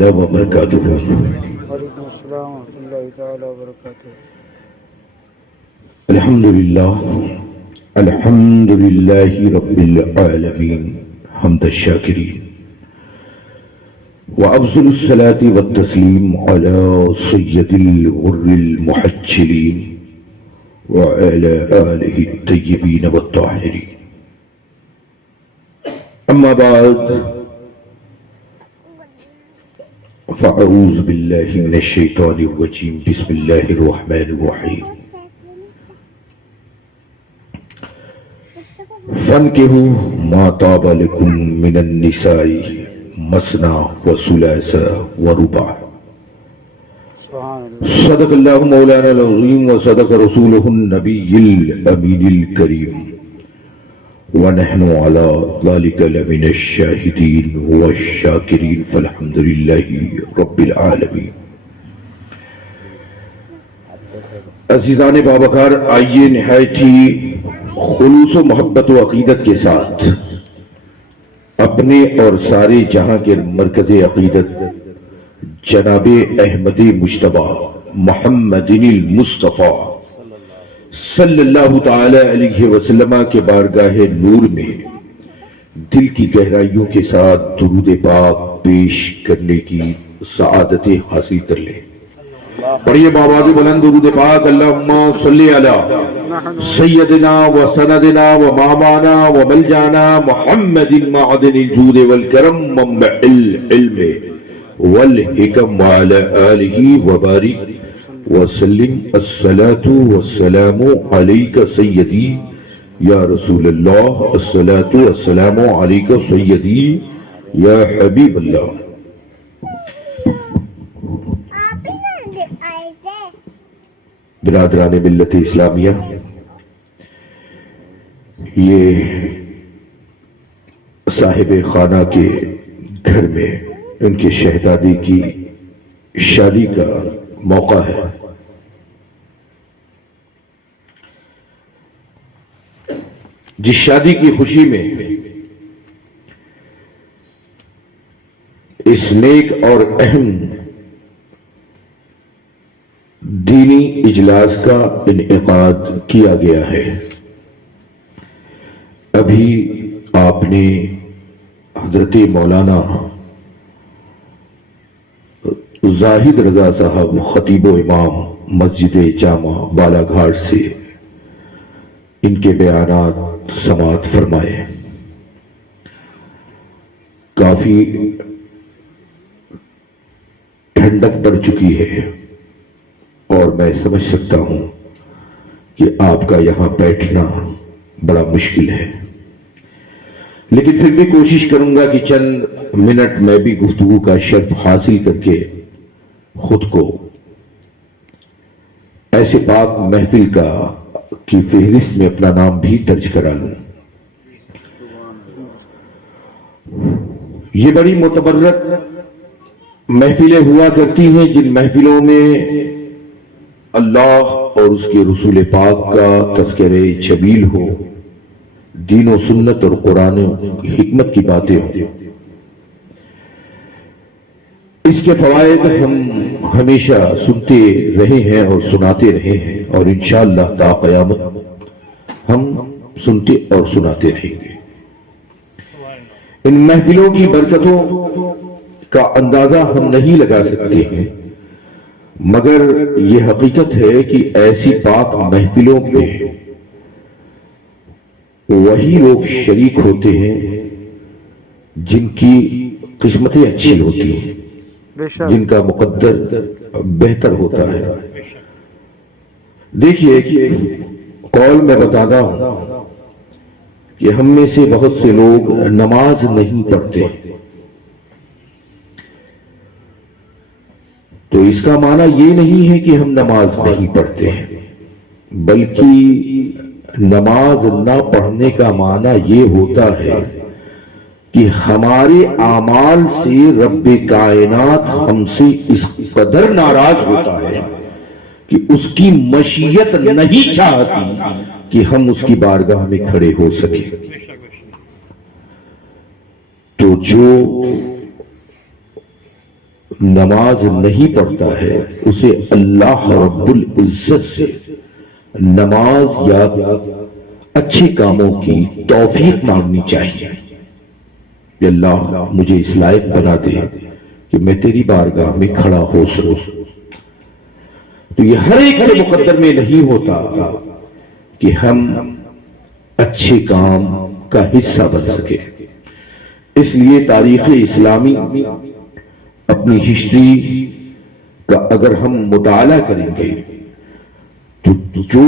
تعالی وبرکاتہ۔ وعلیکم السلام ورحمۃ اللہ تعالی وبرکاتہ۔ الحمد للہ رب العالمین حمد الشاکرین، وأفضل الصلاة والتسلیم علی سید الغر المحجلین وعلى آلہ الطیبین والطاہرین۔ اما بعد فاعوذ باللہ من الشیطان الرجیم، بسم اللہ الرحمن الرحیم۔ فانکحوا ما طاب لکم من النساء مثنی وثلاث ورباع۔ صدق اللہ مولانا العظیم وصدق رسولہ النبی الامین الکریم، ونحن على ذلك لمن الشاہدین والشاکرین، فالحمد للہ رب العالمین۔ عزیزان بابکار، آئیے نہایت ہی خلوص و محبت و عقیدت کے ساتھ اپنے اور سارے جہاں کے مرکز عقیدت جناب احمد مجتبی محمد المصطفیٰ صلی اللہ تعالی علیہ وسلم کے بارگاہ نور میں دل کی گہرائیوں کے ساتھ درود پاک پیش کرنے کی سعادت حاصل کر لیں۔ پڑھیے بآواز بلند درود پاک، اللہم صلی علی سیدنا و سندنا و مامانا و ملجانا محمد معدن الجود والکرم منبع العلم والحکم وعلی آلہ وبارک وسلم۔ الصلاة والسلام علیک سیدی یا رسول اللہ، الصلاة والسلام علیک سیدی یا حبیب اللہ۔ برادران ملت اسلامیہ، یہ صاحب خانہ کے گھر میں ان کے شہزادی کی شادی کا موقع ہے۔ جس شادی کی خوشی میں اس نیک اور اہم دینی اجلاس کا انعقاد کیا گیا ہے، ابھی آپ نے حضرت مولانا زاہد رضا صاحب خطیب و امام مسجد جامع بالا گھاٹ سے ان کے بیانات سماعت فرمائے۔ کافی ٹھنڈک پڑ چکی ہے اور میں سمجھ سکتا ہوں کہ آپ کا یہاں بیٹھنا بڑا مشکل ہے، لیکن پھر بھی کوشش کروں گا کہ چند منٹ میں بھی گفتگو کا شرف حاصل کر کے خود کو ایسے پاک محفل کی فہرست میں اپنا نام بھی درج کرا لوں۔ یہ بڑی متبرک محفلیں ہوا کرتی ہیں جن محفلوں میں اللہ اور اس کے رسول پاک کا تذکرہ جمیل ہو، دین و سنت اور قرآن و حکمت کی باتیں ہوں۔ اس کے فوائد ہم ہمیشہ سنتے رہے ہیں اور سناتے رہے ہیں، اور انشاءاللہ تا قیامت ہم سنتے اور سناتے رہیں گے۔ ان محفلوں کی برکتوں کا اندازہ ہم نہیں لگا سکتے ہیں، مگر یہ حقیقت ہے کہ ایسی پاک محفلوں پہ وہی لوگ شریک ہوتے ہیں جن کی قسمتیں اچھی ہوتی ہیں، جن کا مقدر بہتر ہوتا ہے۔ دیکھیے کہ قول میں بتاتا ہوں کہ ہم میں سے بہت سے لوگ نماز نہیں پڑھتے، تو اس کا معنی یہ نہیں ہے کہ ہم نماز نہیں پڑھتے ہیں، بلکہ نماز نہ پڑھنے کا معنی یہ ہوتا ہے کہ ہمارے اعمال سے رب کائنات ہم سے اس قدر ناراض ہوتا ہے کہ اس کی مشیت نہیں چاہتی کہ ہم اس کی بارگاہ میں کھڑے ہو سکیں۔ تو جو نماز نہیں پڑھتا ہے اسے اللہ رب العزت سے نماز یا اچھے کاموں کی توفیق مانگنی چاہیے کہ اللہ مجھے اس لائق بنا دے کہ میں تیری بارگاہ میں کھڑا ہو سکوں. تو یہ ہر ایک کے مقدر میں نہیں ہوتا کہ ہم اچھے کام کا حصہ بن سکے. اس لیے تاریخ اسلامی اپنی ہسٹری کا اگر ہم مطالعہ کریں گے تو جو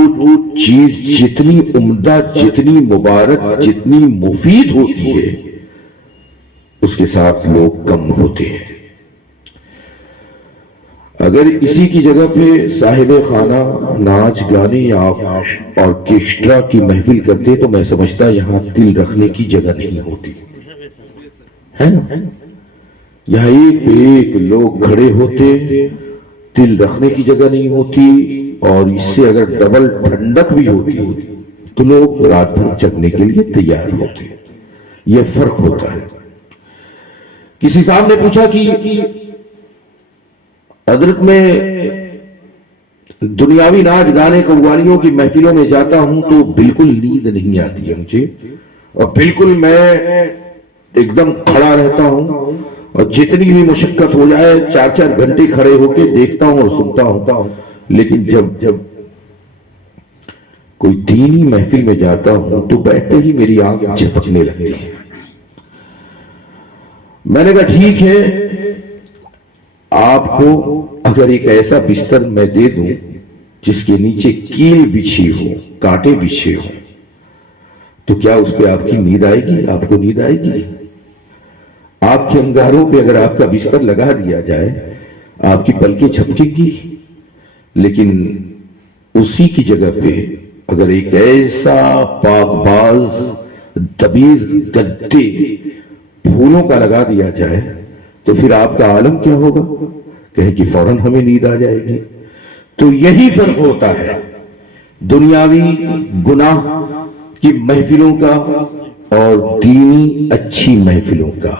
چیز جتنی عمدہ، جتنی مبارک، جتنی مفید ہوتی ہے اس کے ساتھ لوگ کم ہوتے ہیں. اگر اسی کی جگہ پہ صاحب خانہ ناچ گانے یا آرکیسٹرا کی محفل کرتے تو میں سمجھتا یہاں دل رکھنے کی جگہ نہیں ہوتی ہے نا. یہاں ایک پہ ایک لوگ کھڑے ہوتے، دل رکھنے کی جگہ نہیں ہوتی، اور اس سے اگر ڈبل ٹھنڈک بھی ہوتی تو لوگ رات بھر جگنے کے لیے تیار ہوتے. یہ فرق ہوتا ہے. کسی صاحب نے پوچھا کہ حضرت میں دنیاوی ناچ گانے قوالیوں کی محفلوں میں جاتا ہوں تو بالکل نیند نہیں آتی ہے مجھے، اور بالکل میں ایک دم کھڑا رہتا ہوں، اور جتنی بھی مشقت ہو جائے 4 گھنٹے کھڑے ہو کے دیکھتا ہوں اور سنتا ہوں. لیکن جب کوئی دینی محفل میں جاتا ہوں تو بیٹھتے ہی میری آنکھ جھپکنے لگتی ہے. میں نے کہا ٹھیک ہے، آپ کو اگر ایک ایسا بستر میں دے دوں جس کے نیچے کیل بچھی ہو، کانٹے بچھے ہو، تو کیا اس پہ آپ کی نیند آئے گی؟ آپ کو نیند آئے گی؟ آپ کے انگاروں پہ اگر آپ کا بستر لگا دیا جائے آپ کی پلکیں جھپکیں گی. لیکن اسی کی جگہ پہ اگر ایک ایسا پاک باز تمیز گدے پھولوں کا لگا دیا جائے تو پھر آپ کا عالم کیا ہوگا؟ کہیں کہ فوراً ہمیں نیند آ جائے گی. تو یہی فرق ہوتا ہے دنیاوی گناہ کی محفلوں کا اور دینی اچھی محفلوں کا.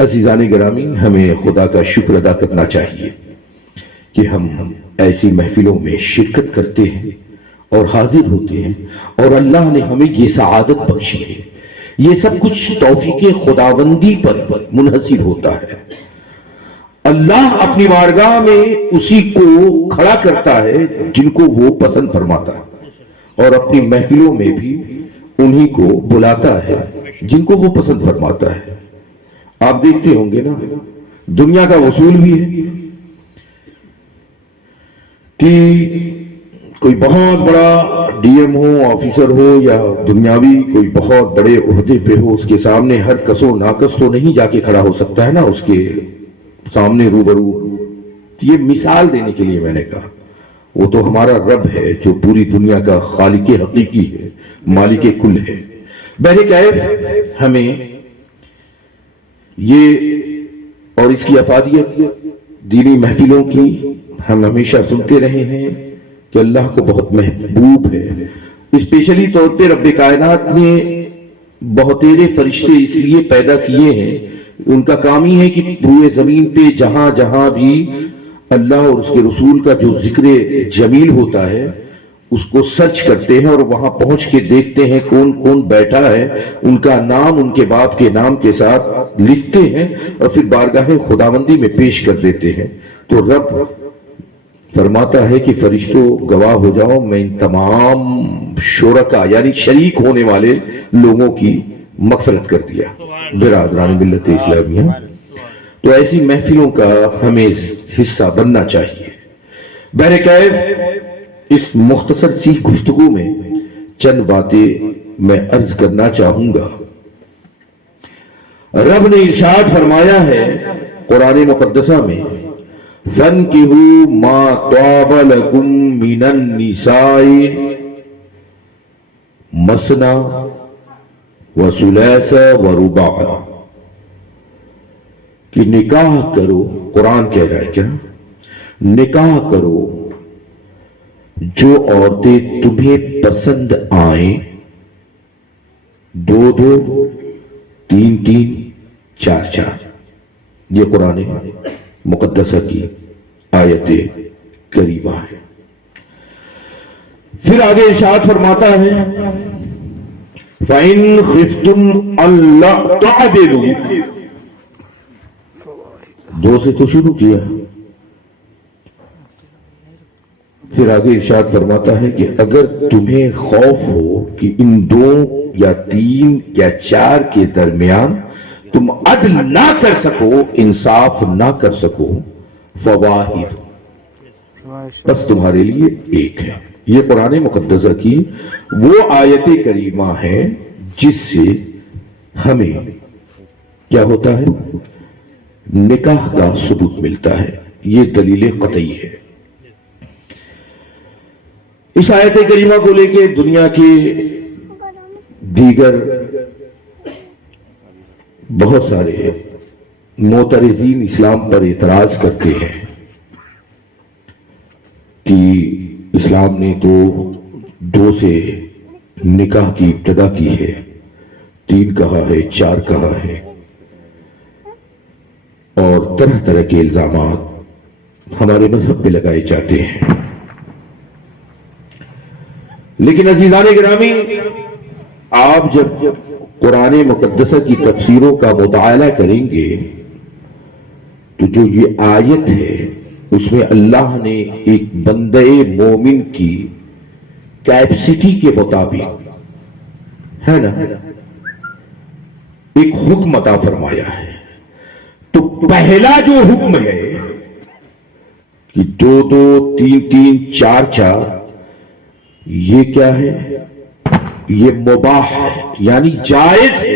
عزیزان گرامی، ہمیں خدا کا شکر ادا کرنا چاہیے کہ ہم ایسی محفلوں میں شرکت کرتے ہیں اور حاضر ہوتے ہیں، اور اللہ نے ہمیں یہ سعادت بخشی ہے. یہ سب کچھ توفیق خداوندی پر منحصر ہوتا ہے. اللہ اپنی بارگاہ میں اسی کو کھڑا کرتا ہے جن کو وہ پسند فرماتا ہے، اور اپنی محفلوں میں بھی انہی کو بلاتا ہے جن کو وہ پسند فرماتا ہے. آپ دیکھتے ہوں گے نا، دنیا کا اصول بھی ہے کہ کوئی بہت بڑا ڈی ایم ہو، آفیسر ہو، یا دنیاوی کوئی بہت بڑے عہدے پہ ہو، اس کے سامنے ہر کس و ناقص تو نہیں جا کے کھڑا ہو سکتا ہے نا اس کے سامنے روبرو. یہ مثال دینے کے لیے میں نے کہا وہ تو ہمارا رب ہے جو پوری دنیا کا خالق حقیقی ہے، مالک کل ہے. بہرکیف ہمیں یہ اور اس کی افادیت دینی محفلوں کی ہم ہمیشہ سنتے رہے ہیں کہ اللہ کو بہت محبوب ہے. اسپیشلی طور پہ رب کائنات نے بہتیرے فرشتے اس لیے پیدا کیے ہیں، ان کا کام ہی ہے کہ پورے زمین پہ جہاں جہاں بھی اللہ اور اس کے رسول کا جو ذکر جمیل ہوتا ہے اس کو سرچ کرتے ہیں، اور وہاں پہنچ کے دیکھتے ہیں کون کون بیٹھا ہے، ان کا نام ان کے باپ کے نام کے ساتھ لکھتے ہیں اور پھر بارگاہ خداوندی میں پیش کر دیتے ہیں. تو رب فرماتا ہے کہ فرشتوں گواہ ہو جاؤ، میں ان تمام شرکا یعنی شریک ہونے والے لوگوں کی مغفرت کر دیا. برادران ملت اسلامیہ، تو ایسی محفلوں کا ہمیں حصہ بننا چاہیے. بہرکیف اس مختصر سی گفتگو میں چند باتیں میں عرض کرنا چاہوں گا. رب نے ارشاد فرمایا ہے قرآن مقدسہ میں، فَانْكِحُوا مَا طَابَ لَكُم مِّنَ النِّسَاءِ مَثْنَىٰ وَثُلَاثَ وَرُبَاعَ، کہ نکاح کرو. قرآن کہہ رہا ہے کیا؟ نکاح کرو جو عورتیں تمہیں پسند آئیں، 2 2 3 3 4 4. یہ قرآن مقدسہ کی آیت کریمہ ہے۔ پھر آگے ارشاد فرماتا ہے فَإِنْ خِفْتُمْ أَلَّا تَعْدِلُوا، دو سے تو شروع کیا، پھر آگے ارشاد فرماتا ہے کہ اگر تمہیں خوف ہو کہ ان دو یا تین یا چار کے درمیان تم عدل نہ کر سکو، انصاف نہ کر سکو، فواحد، بس تمہارے لیے ایک ہے۔ یہ قرآن مقدسہ کی وہ آیت کریمہ ہے جس سے ہمیں کیا ہوتا ہے؟ نکاح کا ثبوت ملتا ہے۔ یہ دلیل قطعی ہے۔ اس آیت کریمہ کو لے کے دنیا کے دیگر بہت سارے معترضین اسلام پر اعتراض کرتے ہیں کہ اسلام نے تو دو سے نکاح کی ابتدا کی ہے، تین کہا ہے، چار کہا ہے، اور طرح طرح کے الزامات ہمارے مذہب پہ لگائے جاتے ہیں۔ لیکن عزیزان گرامی، آپ جب قرآن مقدسہ کی تفسیروں کا مطالعہ کریں گے تو جو یہ آیت ہے اس میں اللہ نے ایک بندے مومن کی کیپیسٹی کے مطابق ہے نا ایک حکم عطا فرمایا ہے۔ تو پہلا جو حکم ہے کہ دو دو تین تین چار چار، یہ کیا ہے؟ یہ مباح ہے، یعنی جائز ہے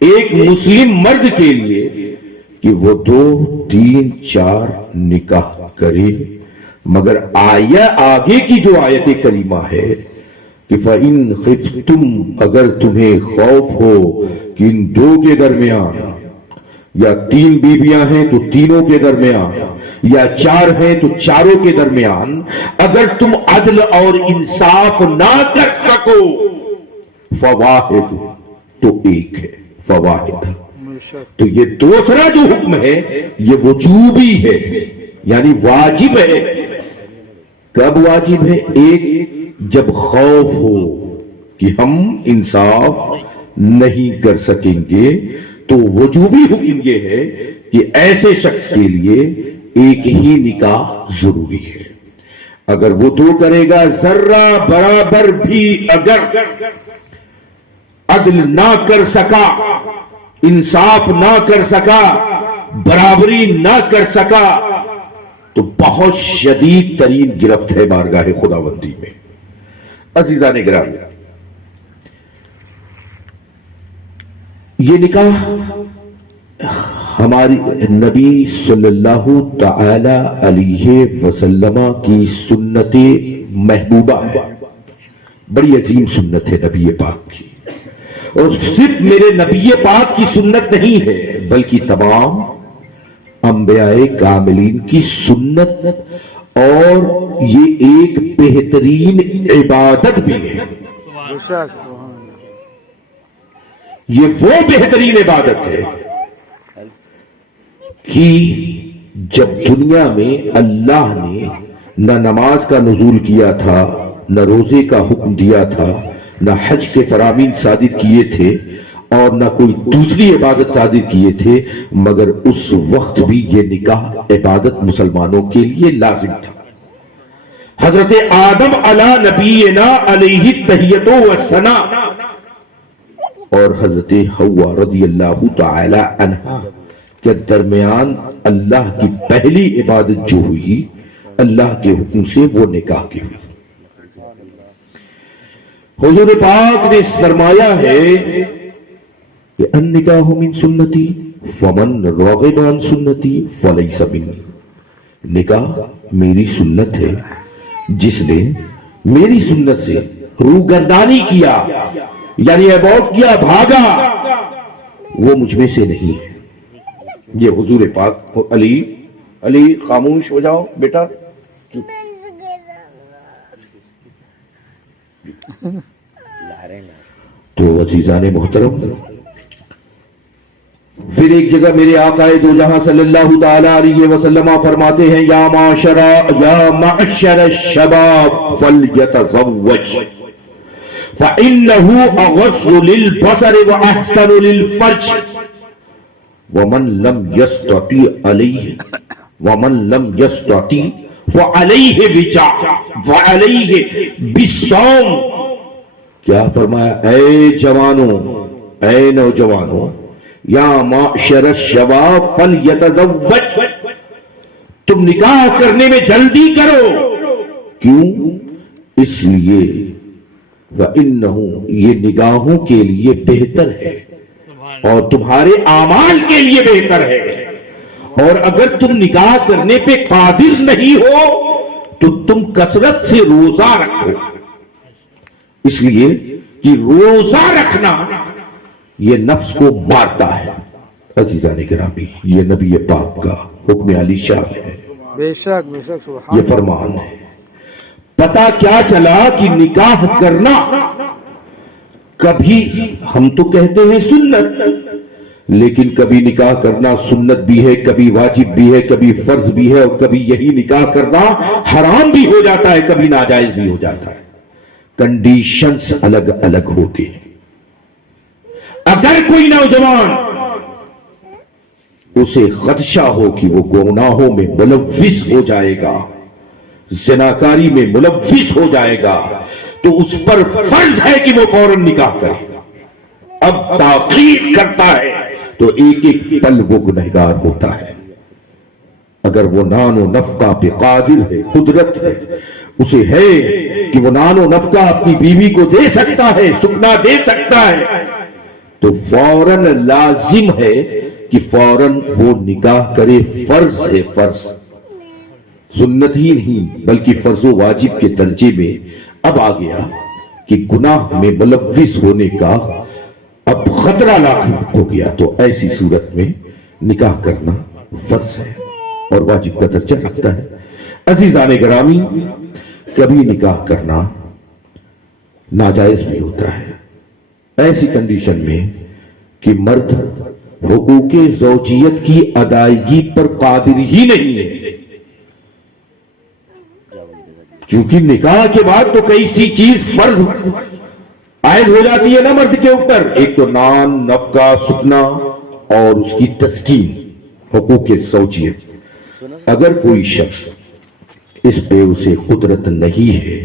ایک مسلم مرد کے لیے کہ وہ دو تین چار نکاح کرے، مگر آگے کی جو آیت کریمہ ہے کہ فَإِنْ خِفْتُمْ، اگر تمہیں خوف ہو کہ ان دو کے درمیان، یا تین بیویاں ہیں تو تینوں کے درمیان، یا چار ہیں تو چاروں کے درمیان، اگر تم عدل اور انصاف نہ کر سکو، فواحد، تو ایک ہے، فواحد۔ تو یہ دوسرا جو حکم ہے یہ وجوبی ہے، یعنی واجب ہے۔ کب واجب ہے؟ ایک، جب خوف ہو کہ ہم انصاف نہیں کر سکیں گے تو وجوبی حکم یہ ہے کہ ایسے شخص کے لیے ایک ہی نکاح ضروری ہے۔ اگر وہ دو کرے گا، ذرہ برابر بھی اگر عدل نہ کر سکا، انصاف نہ کر سکا، برابری نہ کر سکا، تو بہت شدید ترین گرفت ہے بارگاہ خداوندی میں۔ عزیزان گرامی، یہ نکاح ہماری نبی صلی اللہ تعالی علیہ وسلم کی سنت محبوبہ ہے، بڑی عظیم سنت ہے نبی پاک کی، اور صرف میرے نبی پاک کی سنت نہیں ہے بلکہ تمام انبیاء کاملین کی سنت، اور یہ ایک بہترین عبادت بھی ہے۔ یہ وہ بہترین عبادت ہے کہ جب دنیا میں اللہ نے نہ نماز کا نزول کیا تھا، نہ روزے کا حکم دیا تھا، نہ حج کے فرامین صادر کیے تھے، اور نہ کوئی دوسری عبادت صادر کیے تھے، مگر اس وقت بھی یہ نکاح عبادت مسلمانوں کے لیے لازم تھا۔ حضرت آدم علی نبینا علیہ تحیت و ثنا اور حضرت حوا رضی اللہ تعالی عنہا کے درمیان اللہ کی پہلی عبادت جو ہوئی اللہ کے حکم سے، وہ نکاح کی ہوئی۔ حضور پاک نے فرمایا ہے کہ النکاح من سنتی فمن رغب عن سنتی فلیس منی، نکاح میری سنت ہے، جس نے میری سنت سے روگردانی کیا، یعنی ابورٹ کیا، بھاگا، وہ مجھ میں سے نہیں ہے۔ یہ حضور پاک۔ علی خاموش ہو جاؤ بیٹا، چپ۔ تو عزیزان محترم، پھر ایک جگہ میرے آقا دو جہاں صلی اللہ تعالی علیہ وسلم فرماتے ہیں یا معشر الشباب فلیتزوج فإنه أغض للبصر وأحسن للفرج ومن لم يستطع فعليه بالصوم. کیا فرمایا؟ اے جوانوں، اے نوجوانوں، یا معشر الشباب فلیتزوج، تم نکاح کرنے میں جلدی کرو. کیوں؟ اس لیے وَإِنَّهُ، یہ نگاہوں کے لیے بہتر ہے اور تمہارے اعمال کے لیے بہتر ہے. اور اگر تم نکاح کرنے پہ قادر نہیں ہو تو تم کثرت سے روزہ رکھو. اس لیے کہ روزہ رکھنا یہ نفس کو مارتا ہے. عزیزان گرامی، یہ نبی پاک کا حکم علی شان ہے، بے شک سبحان یہ فرمان ہے. پتا کیا چلا کہ نکاح کرنا کبھی ہم تو کہتے ہیں سنت، لیکن کبھی نکاح کرنا سنت بھی ہے، کبھی واجب بھی ہے، کبھی فرض بھی ہے، اور کبھی یہی نکاح کرنا حرام بھی ہو جاتا ہے، کبھی ناجائز بھی ہو جاتا ہے. کنڈیشنز الگ الگ ہوتے ہیں. اگر کوئی نوجوان اسے خدشہ ہو کہ وہ گناہوں میں ملوث ہو جائے گا، زناکاری میں ملوث ہو جائے گا، تو اس پر فرض ہے کہ وہ فوراً نکاح کرے. اب تاخیر کرتا ہے تو ایک ایک پل وہ گنہگار ہوتا ہے. اگر وہ نان و نفقہ پہ قادر ہے، قدرت ہے، اسے ہے کہ وہ نان و نفقہ اپنی بیوی کو دے سکتا ہے، سکنا دے سکتا ہے، تو فوراً لازم ہے کہ فوراً وہ نکاح کرے. فرض ہے، فرض، سنت ہی نہیں بلکہ فرض و واجب کے درجے میں اب آ گیا کہ گناہ میں ملوث ہونے کا اب خطرہ لاحق ہو گیا. تو ایسی صورت میں نکاح کرنا فرض ہے اور واجب کا درجہ رکھتا ہے. عزیزان گرامی، کبھی نکاح کرنا ناجائز بھی ہوتا ہے ایسی کنڈیشن میں کہ مرد حقوق زوجیت کی ادائیگی پر قادر ہی نہیں ہے. کیونکہ نکاح کے بعد تو کئی سی چیز فرض عائد ہو جاتی ہے نا مرد کے اوپر. ایک تو نان، نفقہ، سکنا اور اس کی تسکین، حقوق زوجیت. اگر کوئی شخص اس پہ اسے قدرت نہیں ہے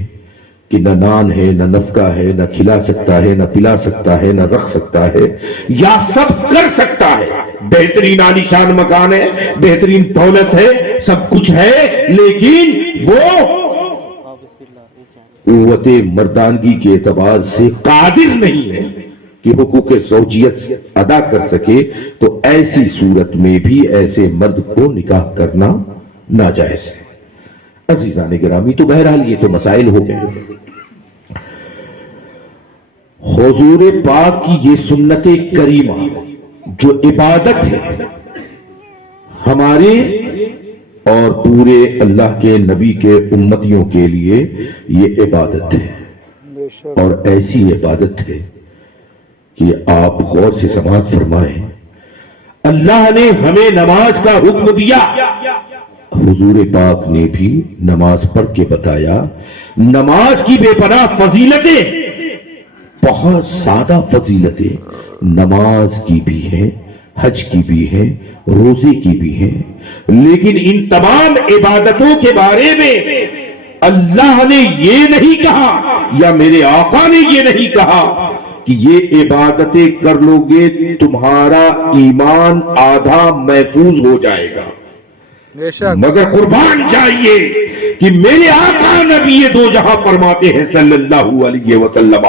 کہ نہ نان ہے، نہ نفقہ ہے، نہ کھلا سکتا ہے، نہ پلا سکتا ہے، نہ رکھ سکتا ہے، یا سب کر سکتا ہے، بہترین عالیشان مکان ہے، بہترین دولت ہے، سب کچھ ہے، لیکن وہ قوت مردانگی کے اعتبار سے قادر نہیں ہے کہ حقوق زوجیت ادا کر سکے، تو ایسی صورت میں بھی ایسے مرد کو نکاح کرنا ناجائز ہے. عزیزان گرامی، تو بہرحال یہ تو مسائل ہو گئے. حضور پاک کی یہ سنت کریمہ جو عبادت ہے ہمارے اور پورے اللہ کے نبی کے امتیوں کے لیے، یہ عبادت ہے. اور ایسی عبادت ہے کہ آپ غور سے سماعت فرمائیں. اللہ نے ہمیں نماز کا حکم دیا، حضور پاک نے بھی نماز پڑھ کے بتایا. نماز کی بے پناہ فضیلتیں، بہت زیادہ فضیلتیں نماز کی بھی ہیں، حج کی بھی ہیں، روزے کی بھی ہیں. لیکن ان تمام عبادتوں کے بارے میں اللہ نے یہ نہیں کہا، یا میرے آقا نے یہ نہیں کہا کہ یہ عبادتیں کر لو گے تمہارا ایمان آدھا محفوظ ہو جائے گا. مگر قربان جائیے کہ میرے آقا نبی دو جہاں فرماتے ہیں صلی اللہ علیہ وسلم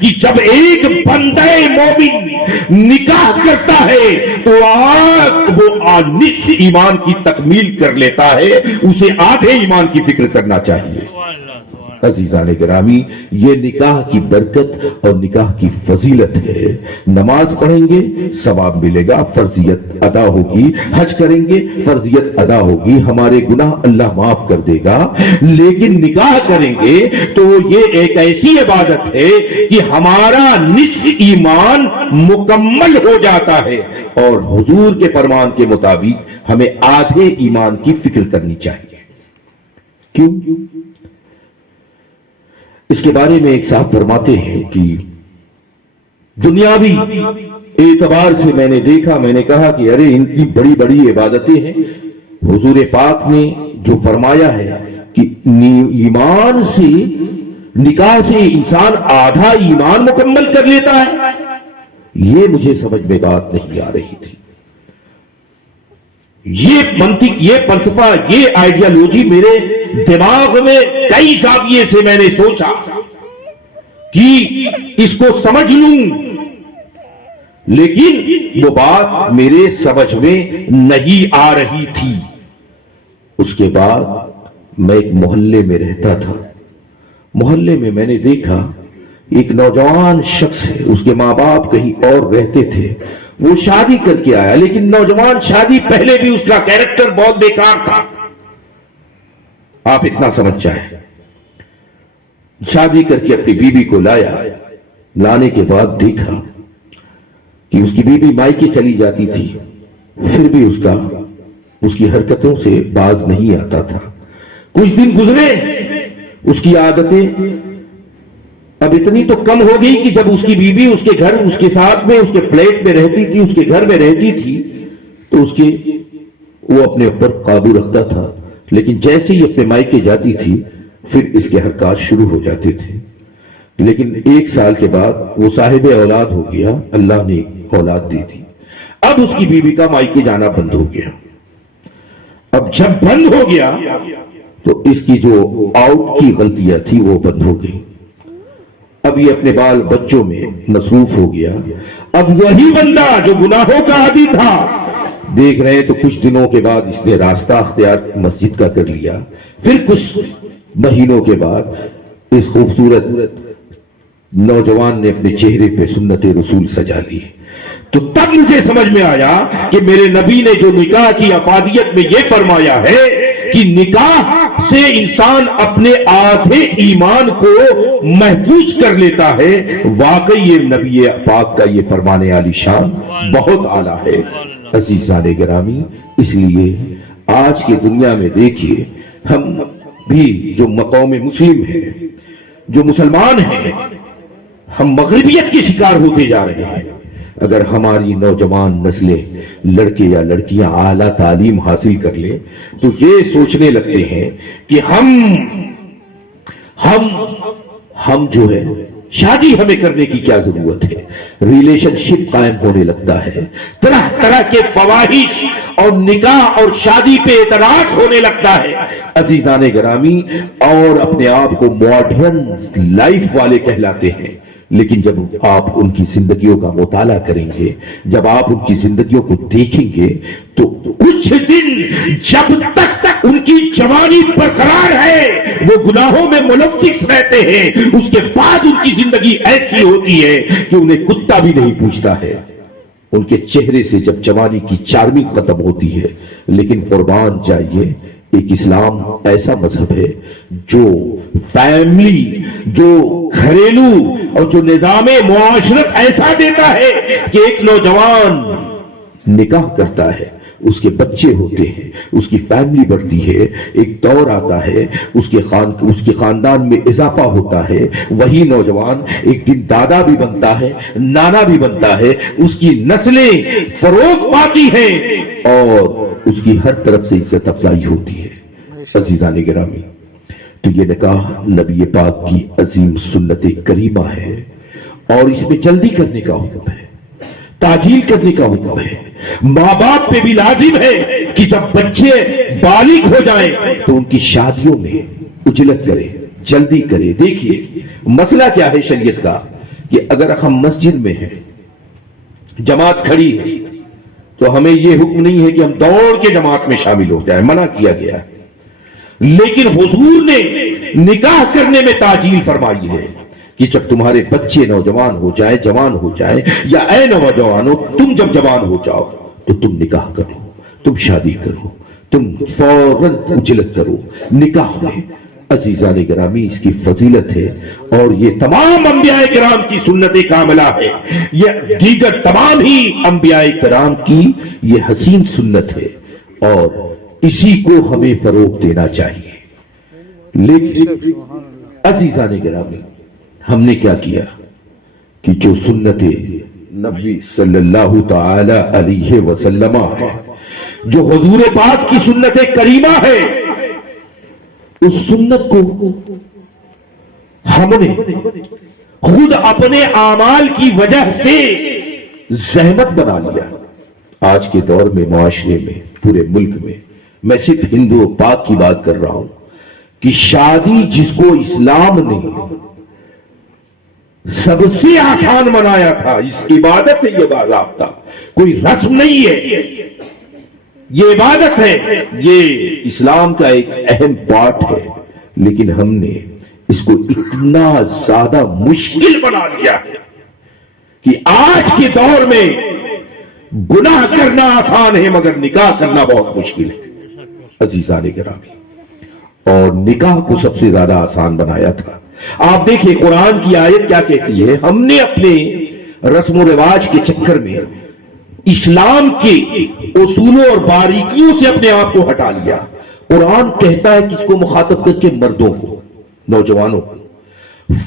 کہ جب ایک بندہ مومن نکاح کرتا ہے تو وہ نصف ایمان کی تکمیل کر لیتا ہے. اسے آدھے ایمان کی فکر کرنا چاہیے. عزیزان گرامی، یہ نکاح کی برکت اور نکاح کی فضیلت ہے۔ نماز پڑھیں گے ثواب ملے گا، فرضیت ادا ہوگی، حج کریں گے فرضیت ادا ہوگی، ہمارے گناہ اللہ معاف کر دے گا۔ لیکن نکاح کریں گے تو یہ ایک ایسی عبادت ہے کہ ہمارا نصف ایمان مکمل ہو جاتا ہے، اور حضور کے فرمان کے مطابق ہمیں آدھے ایمان کی فکر کرنی چاہیے۔ کیوں؟ اس کے بارے میں ایک صاحب فرماتے ہیں کہ دنیاوی اعتبار سے میں نے دیکھا، میں نے کہا کہ ارے ان کی بڑی بڑی عبادتیں ہیں۔ حضور پاک نے جو فرمایا ہے کہ ایمان سے، نکاح سے انسان آدھا ایمان مکمل کر لیتا ہے، یہ مجھے سمجھ میں بات نہیں آ رہی تھی۔ یہ منطق، یہ فلسفہ، یہ آئیڈیالوجی میرے دماغ میں کئی زاویے سے میں نے سوچا کہ اس کو سمجھ لوں، لیکن وہ بات میرے سمجھ میں نہیں آ رہی تھی۔ اس کے بعد میں ایک محلے میں رہتا تھا، محلے میں میں نے دیکھا ایک نوجوان شخص ہے، اس کے ماں باپ کہیں اور رہتے تھے، وہ شادی کر کے آیا، لیکن نوجوان شادی پہلے بھی اس کا کیریکٹر بہت بیکار تھا، آپ اتنا سمجھ جائیں۔ شادی کر کے اپنی بیوی کو لایا، لانے کے بعد دیکھا کہ اس کی بیوی مائکے چلی جاتی تھی، پھر بھی اس کی حرکتوں سے باز نہیں آتا تھا۔ کچھ دن گزرے، اس کی عادتیں اب اتنی تو کم ہو گئی کہ جب اس کی بیوی اس کے گھر، اس کے ساتھ میں، اس کے فلیٹ میں رہتی تھی، اس کے گھر میں رہتی تھی، تو وہ اپنے اوپر قابو رکھتا تھا، لیکن جیسے ہی اپنے مائکے جاتی تھی پھر اس کے حرکات شروع ہو جاتے تھے۔ لیکن 1 سال کے بعد وہ صاحب اولاد ہو گیا، اللہ نے اولاد دی تھی، اب اس کی بیوی کا مائکے جانا بند ہو گیا۔ اب جب بند ہو گیا تو اس کی جو آؤٹ کی غلطیاں تھی وہ بند ہو گئی، اب یہ اپنے بال بچوں میں مصروف ہو گیا۔ اب وہی بندہ جو گناہوں کا عادی تھا، دیکھ رہے ہیں تو کچھ دنوں کے بعد اس نے راستہ اختیار مسجد کا کر لیا، پھر کچھ مہینوں کے بعد اس خوبصورت نوجوان نے اپنے چہرے پہ سنت رسول سجا لی۔ تو تب مجھے سمجھ میں آیا کہ میرے نبی نے جو نکاح کی افادیت میں یہ فرمایا ہے کہ نکاح سے انسان اپنے آدھے ایمان کو محفوظ کر لیتا ہے، واقعی یہ نبی پاک کا یہ فرمان عالی شان بہت اعلیٰ ہے۔ عزیزان گرامی، اس لیے آج کی دنیا میں دیکھیے، ہم بھی جو مقام مسلم ہیں، جو مسلمان ہیں، ہم مغربیت کے شکار ہوتے جا رہے ہیں۔ اگر ہماری نوجوان نسلیں، لڑکے یا لڑکیاں اعلیٰ تعلیم حاصل کر لیں تو یہ سوچنے لگتے ہیں کہ ہم جو ہے شادی ہمیں کرنے کی کیا ضرورت ہے، ریلیشن شپ قائم ہونے لگتا ہے، طرح طرح کے فواحش اور نکاح اور شادی پہ اعتراض ہونے لگتا ہے۔ عزیزان گرامی، اور اپنے آپ کو ماڈرن لائف والے کہلاتے ہیں، لیکن جب آپ ان کی زندگیوں کا مطالعہ کریں گے، جب آپ ان کی زندگیوں کو دیکھیں گے تو کچھ دن جب تک ان کی جوانی برقرار ہے وہ گناہوں میں ملوث رہتے ہیں، اس کے بعد ان کی زندگی ایسی ہوتی ہے کہ انہیں کتا بھی نہیں پوچھتا ہے۔ ان کے چہرے سے جب جوانی کی چارمی ختم ہوتی ہے، لیکن قربان جائیے، ایک اسلام ایسا مذہب ہے جو فیملی، جو گھریلو اور جو نظام معاشرت ایسا دیتا ہے کہ ایک نوجوان نکاح کرتا ہے، اس کے بچے ہوتے ہیں، اس کی فیملی بڑھتی ہے، ایک دور آتا ہے، اس کے خاندان میں اضافہ ہوتا ہے، وہی نوجوان ایک دن دادا بھی بنتا ہے، نانا بھی بنتا ہے، اس کی نسلیں فروغ پاتی ہیں اور اس کی ہر طرف سے عزت افزائی ہوتی ہے۔ عزیزان گرامی، تو یہ نکاح نبی پاک کی عظیم سنت کریمہ ہے، اور اس میں جلدی کرنے کا حکم ہے، تاجیل کرنے کا حکم ہے۔ ماں باپ پہ بھی لازم ہے کہ جب بچے بالغ ہو جائیں تو ان کی شادیوں میں اجلت کرے، جلدی کرے۔ دیکھیے مسئلہ کیا ہے شریعت کا، کہ اگر ہم مسجد میں ہیں، جماعت کھڑی ہے، تو ہمیں یہ حکم نہیں ہے کہ ہم دوڑ کے جماعت میں شامل ہو جائیں، منع کیا گیا ہے۔ لیکن حضور نے نکاح کرنے میں تاجیل فرمائی ہے کہ جب تمہارے بچے نوجوان ہو جائیں، جوان ہو جائیں، یا اے نوجوانوں تم جب جوان ہو جاؤ تو تم نکاح کرو، تم شادی کرو، تم فوراً اجلت کرو نکاح میں۔ عزیزان گرامی، اس کی فضیلت ہے، اور یہ تمام انبیاء کرام کی سنت کاملہ ہے، یہ دیگر تمام ہی انبیاء کرام کی یہ حسین سنت ہے، اور اسی کو ہمیں فروغ دینا چاہیے۔ لیکن عزیزان گرامی، ہم نے کیا کیا کہ جو سنت نبی صلی اللہ تعالی علیہ وسلم ہے، جو حضور پاک کی سنت کریمہ ہے، اس سنت کو ہم نے خود اپنے اعمال کی وجہ سے زحمت بنا لیا۔ آج کے دور میں، معاشرے میں، پورے ملک میں صرف ہندو و پاک کی بات کر رہا ہوں کہ شادی جس کو اسلام نے سب سے آسان بنایا تھا، اس عبادت ہے، یہ باضابطہ کوئی رسم نہیں ہے، یہ عبادت ہے، یہ اسلام کا ایک اہم پارٹ ہے، لیکن ہم نے اس کو اتنا زیادہ مشکل بنا لیا ہے کہ آج کے دور میں گناہ کرنا آسان ہے مگر نکاح کرنا بہت مشکل ہے۔ عزیزان گرامی، اور نکاح کو سب سے زیادہ آسان بنایا تھا۔ آپ دیکھیں قرآن کی آیت کیا کہتی ہے، ہم نے اپنے رسم و رواج کے چکر میں اسلام کے اصولوں اور باریکیوں سے اپنے آپ کو ہٹا لیا۔ قرآن کہتا ہے کس کو مخاطب کر کے؟ مردوں کو، نوجوانوں کو،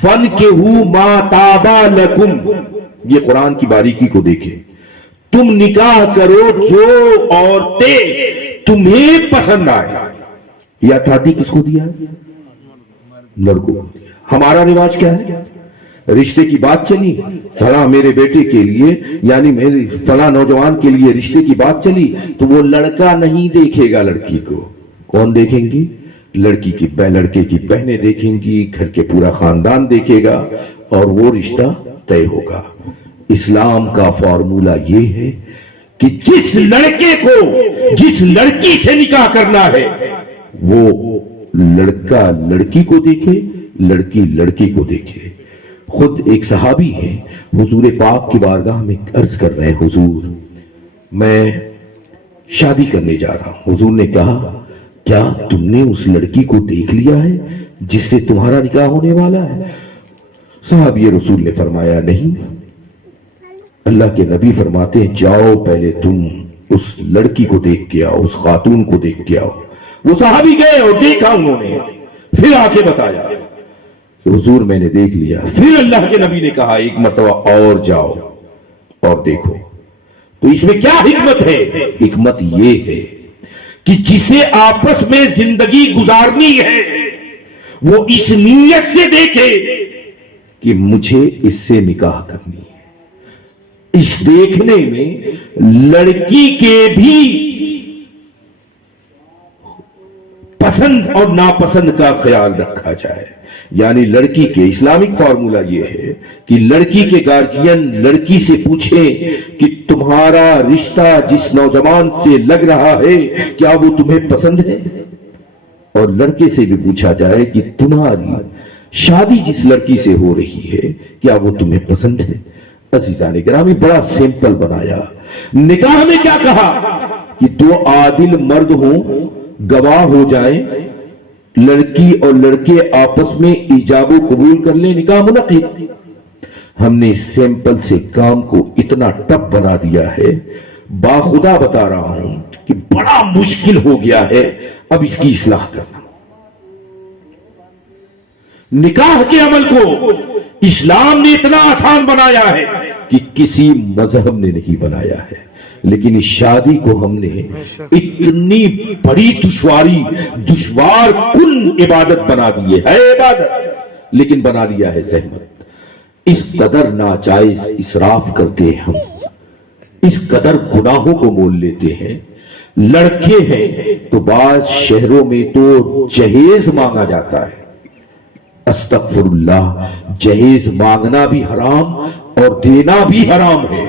فَانْكِحُوا مَا طَابَ لَكُمْ، یہ قرآن کی باریکی کو دیکھیں، تم نکاح کرو جو عورتیں تمہیں پسند آئے۔ یہ اتھارٹی کس کو دیا ہے؟ لڑکوں کو دیا۔ ہمارا رواج کیا ہے؟ رشتے کی بات چلی، فلاں میرے بیٹے کے لیے، یعنی میرے فلاں نوجوان کے لیے رشتے کی بات چلی، تو وہ لڑکا نہیں دیکھے گا لڑکی کو، کون دیکھیں گی؟ لڑکے کی بہنیں دیکھیں گی، گھر کے پورا خاندان دیکھے گا، اور وہ رشتہ طے ہوگا۔ اسلام کا فارمولہ یہ ہے کہ جس لڑکے کو جس لڑکی سے نکاح کرنا ہے وہ لڑکا لڑکی کو دیکھے، لڑکی لڑکی کو دیکھے۔ خود ایک صحابی ہے، حضور پاک کی بارگاہ میں عرض کر رہے ہیں، حضور میں شادی کرنے جا رہا ہوں۔ حضور نے کہا کیا تم نے اس لڑکی کو دیکھ لیا ہے جس سے تمہارا نکاح ہونے والا ہے؟ صحابی رسول نے فرمایا نہیں۔ اللہ کے نبی فرماتے ہیں جاؤ پہلے تم اس لڑکی کو دیکھ کے آؤ، اس خاتون کو دیکھ کے آؤ۔ وہ صحابی گئے اور دیکھا انہوں نے، پھر آ کے بتایا حضور میں نے دیکھ لیا۔ پھر اللہ کے نبی نے کہا ایک مرتبہ اور جاؤ اور دیکھو۔ تو اس میں کیا حکمت ہے؟ حکمت یہ ہے کہ جسے آپس میں زندگی گزارنی ہے وہ اس نیت سے دیکھے کہ مجھے اس سے نکاح کرنی ہے۔ اس دیکھنے میں لڑکی کے بھی پسند اور ناپسند کا خیال رکھا جائے، یعنی لڑکی کے اسلامک فارمولہ یہ ہے کہ لڑکی کے گارجین لڑکی سے پوچھیں کہ تمہارا رشتہ جس نوجوان سے لگ رہا ہے کیا وہ تمہیں پسند ہے، اور لڑکے سے بھی پوچھا جائے کہ تمہاری شادی جس لڑکی سے ہو رہی ہے کیا وہ تمہیں پسند ہے۔ عزیزان گرامی، بڑا سمپل بنایا۔ نکاح میں کیا کہا کہ دو عادل مرد ہوں، گواہ ہو جائیں، لڑکی اور لڑکے آپس میں ایجاب و قبول کر لیں، نکاح منعقد۔ ہم نے اس سمپل سے کام کو اتنا ٹف بنا دیا ہے، باخدا بتا رہا ہوں کہ بڑا مشکل ہو گیا ہے اب اس کی اصلاح کرنا۔ نکاح کے عمل کو اسلام نے اتنا آسان بنایا ہے کہ کسی مذہب نے نہیں بنایا ہے، لیکن اس شادی کو ہم نے اتنی بڑی دشوار کن عبادت بنا دی ہے عبادت، لیکن بنا دیا ہے زحمت۔ اس قدر ناجائز اسراف کرتے ہیں ہم، اس قدر گناہوں کو مول لیتے ہیں۔ لڑکے ہیں تو بعض شہروں میں تو جہیز مانگا جاتا ہے، استغفر اللہ، جہیز مانگنا بھی حرام اور دینا بھی حرام ہے۔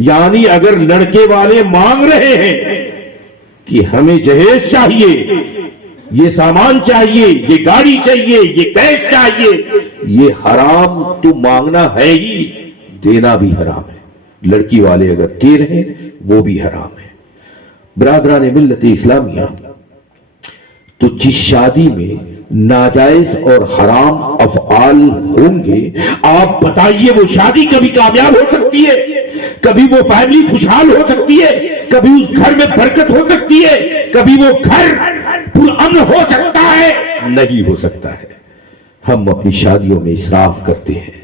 یعنی اگر لڑکے والے مانگ رہے ہیں کہ ہمیں جہیز چاہیے، یہ سامان چاہیے، یہ گاڑی چاہیے، یہ کیش چاہیے، یہ حرام تو مانگنا ہے ہی، دینا بھی حرام ہے۔ لڑکی والے اگر دے رہے وہ بھی حرام ہے۔ برادران ملت اسلامیہ، تو جس شادی میں ناجائز اور حرام افعال ہوں گے، آپ بتائیے وہ شادی کبھی کامیاب ہو سکتی ہے؟ کبھی وہ فیملی خوشحال ہو سکتی ہے؟ کبھی اس گھر میں برکت ہو سکتی ہے؟ کبھی وہ گھر پرامن ہو سکتا ہے؟ نہیں ہو سکتا ہے۔ ہم اپنی شادیوں میں اسراف کرتے ہیں،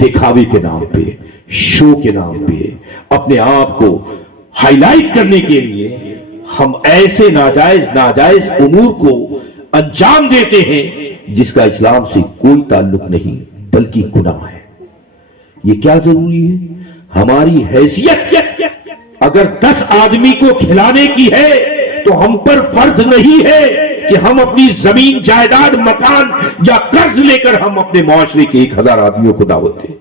دکھاوے کے نام پہ، شو کے نام پہ، اپنے آپ کو ہائی لائٹ کرنے کے لیے ہم ایسے ناجائز امور کو انجام دیتے ہیں جس کا اسلام سے کوئی تعلق نہیں بلکہ گناہ ہے۔ یہ کیا ضروری ہے؟ ہماری حیثیت اگر 10 آدمی کو کھلانے کی ہے تو ہم پر فرض نہیں ہے کہ ہم اپنی زمین جائیداد مکان یا قرض لے کر ہم اپنے معاشرے کے 1000 آدمیوں کو دعوت دیں۔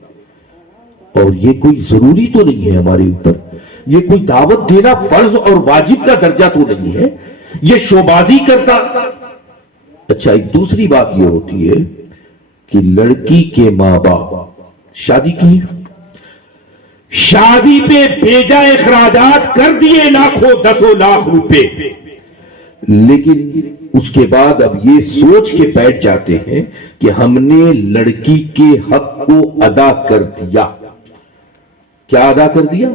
اور یہ کوئی ضروری تو نہیں ہے ہمارے اوپر، یہ کوئی دعوت دینا فرض اور واجب کا درجہ تو نہیں ہے، یہ شوبازی کرتا۔ اچھا، ایک دوسری بات یہ ہوتی ہے کہ لڑکی کے ماں باپ شادی کی، شادی پہ بیجا اخراجات کر دیے لاکھوں 10 لاکھ روپے، لیکن اس کے بعد اب یہ سوچ کے بیٹھ جاتے ہیں کہ ہم نے لڑکی کے حق کو ادا کر دیا۔ کیا ادا کر دیا؟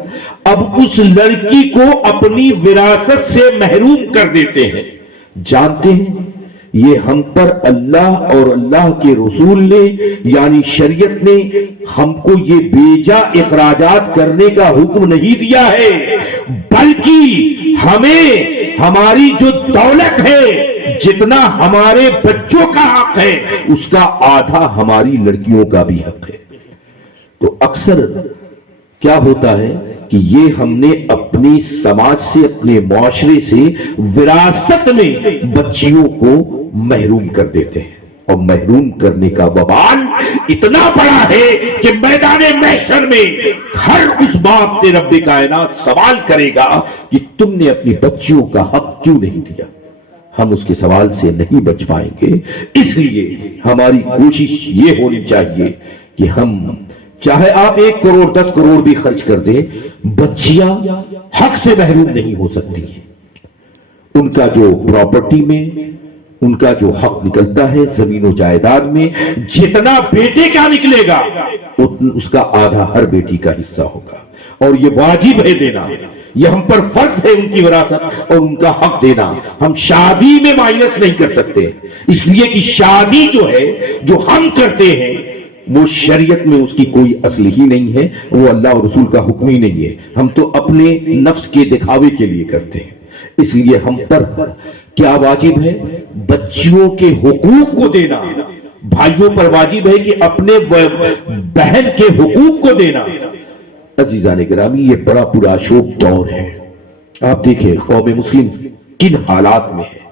اب اس لڑکی کو اپنی وراثت سے محروم کر دیتے ہیں۔ جانتے ہیں یہ ہم پر اللہ اور اللہ کے رسول نے یعنی شریعت نے ہم کو یہ بیجا اخراجات کرنے کا حکم نہیں دیا ہے، بلکہ ہمیں ہماری جو دولت ہے، جتنا ہمارے بچوں کا حق ہے، اس کا آدھا ہماری لڑکیوں کا بھی حق ہے۔ تو اکثر کیا ہوتا ہے کہ یہ ہم نے اپنی سماج سے، اپنے معاشرے سے وراثت میں بچیوں کو محروم کر دیتے ہیں، اور محروم کرنے کا وبال اتنا بڑا ہے کہ میدان محشر میں ہر اس باپ سے رب کائنات سوال کرے گا کہ تم نے اپنی بچیوں کا حق کیوں نہیں دیا۔ ہم اس کے سوال سے نہیں بچ پائیں گے، اس لیے ہماری کوشش یہ ہونی چاہیے کہ ہم چاہے آپ 1 کروڑ 10 کروڑ بھی خرچ کر دیں، بچیاں حق سے محروم نہیں ہو سکتی۔ ان کا جو پراپرٹی میں ان کا جو حق نکلتا ہے زمین و جائیداد میں، جتنا بیٹے کا نکلے گا اس کا آدھا ہر بیٹی کا حصہ ہوگا، اور یہ واجب ہے دینا، یہ ہم پر فرض ہے ان کی وراثت اور ان کا حق دینا۔ ہم شادی میں مائنس نہیں کر سکتے، اس لیے کہ شادی جو ہے جو ہم کرتے ہیں وہ شریعت میں اس کی کوئی اصل ہی نہیں ہے، وہ اللہ اور رسول کا حکم ہی نہیں ہے، ہم تو اپنے نفس کے دکھاوے کے لیے کرتے ہیں۔ اس لیے ہم پر کیا واجب ہے؟ بچیوں کے حقوق کو دینا۔ بھائیوں پر واجب ہے کہ اپنے بہن کے حقوق کو دینا۔ عزیزان گرامی، یہ بڑا پرآشوب دور ہے۔ آپ دیکھیں قوم مسلم کن حالات میں ہے۔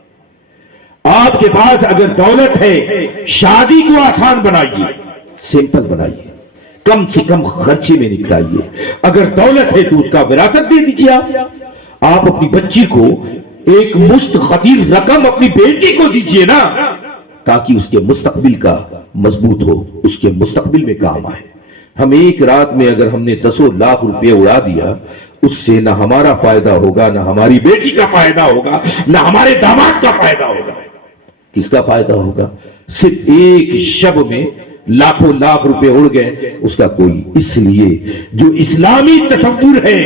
آپ کے پاس اگر دولت ہے، شادی کو آسان بنائیے، سمپل بنائیے، کم سے کم خرچے میں نکلائیے۔ اگر دولت ہے تو اس کا وراثت دے دیجیے۔ آپ اپنی بچی کو ایک مشت خطیر رقم اپنی بیٹی کو دیجیے نا، تاکہ اس کے مستقبل کا مضبوط ہو، اس کے مستقبل میں کام آئے۔ ہم ایک رات میں اگر ہم نے 10 لاکھ روپے اڑا دیا، اس سے نہ ہمارا فائدہ ہوگا، نہ ہماری بیٹی کا فائدہ ہوگا، نہ ہمارے داماد کا فائدہ ہوگا۔ کس کا فائدہ ہوگا؟ صرف ایک شب میں لاکھوں لاکھ روپے اڑ گئے، اس کا کوئی۔ اس لیے جو اسلامی تصور ہے،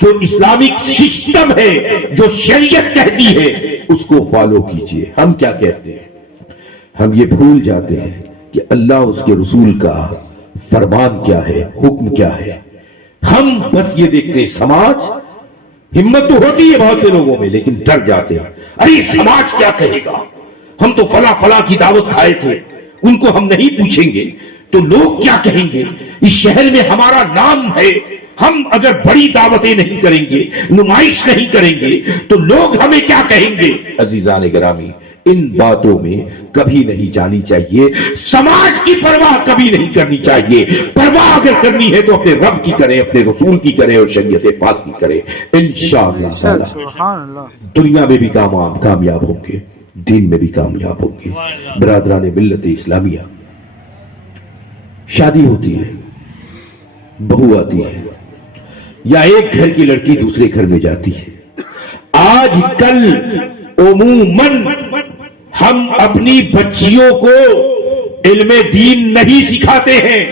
جو اسلامک سسٹم ہے، جو شریعت کہتی ہے، اس کو فالو کیجئے۔ ہم کیا کہتے ہیں؟ ہم یہ بھول جاتے ہیں کہ اللہ اس کے رسول کا فرمان کیا ہے، حکم کیا ہے۔ ہم بس یہ دیکھتے ہیں، سماج، ہمت تو ہوتی ہے بہت سے لوگوں میں، لیکن ڈر جاتے ہیں، ارے سماج کیا کہے گا، ہم تو فلاں فلاں کی دعوت کھائے تھے، ان کو ہم نہیں پوچھیں گے تو لوگ کیا کہیں گے، اس شہر میں ہمارا نام ہے، ہم اگر بڑی دعوتیں نہیں کریں گے، نمائش نہیں کریں گے تو لوگ ہمیں کیا کہیں گے۔ عزیزان گرامی، ان باتوں میں کبھی نہیں جانی چاہیے، سماج کی پرواہ کبھی نہیں کرنی چاہیے۔ پرواہ اگر کرنی ہے تو اپنے رب کی کرے، اپنے رسول کی کرے اور شریعت پاک کی کرے۔ انشاءاللہ سبحان اللہ، دنیا میں بھی کامیاب ہوں گے، دین میں بھی کامیاب ہوں گے۔ برادران ملت اسلامیہ، شادی ہوتی ہے، بہو آتی ہے، یا ایک گھر کی لڑکی دوسرے گھر میں جاتی ہے۔ آج کل عموماً ہم اپنی بچیوں کو علم دین نہیں سکھاتے ہیں،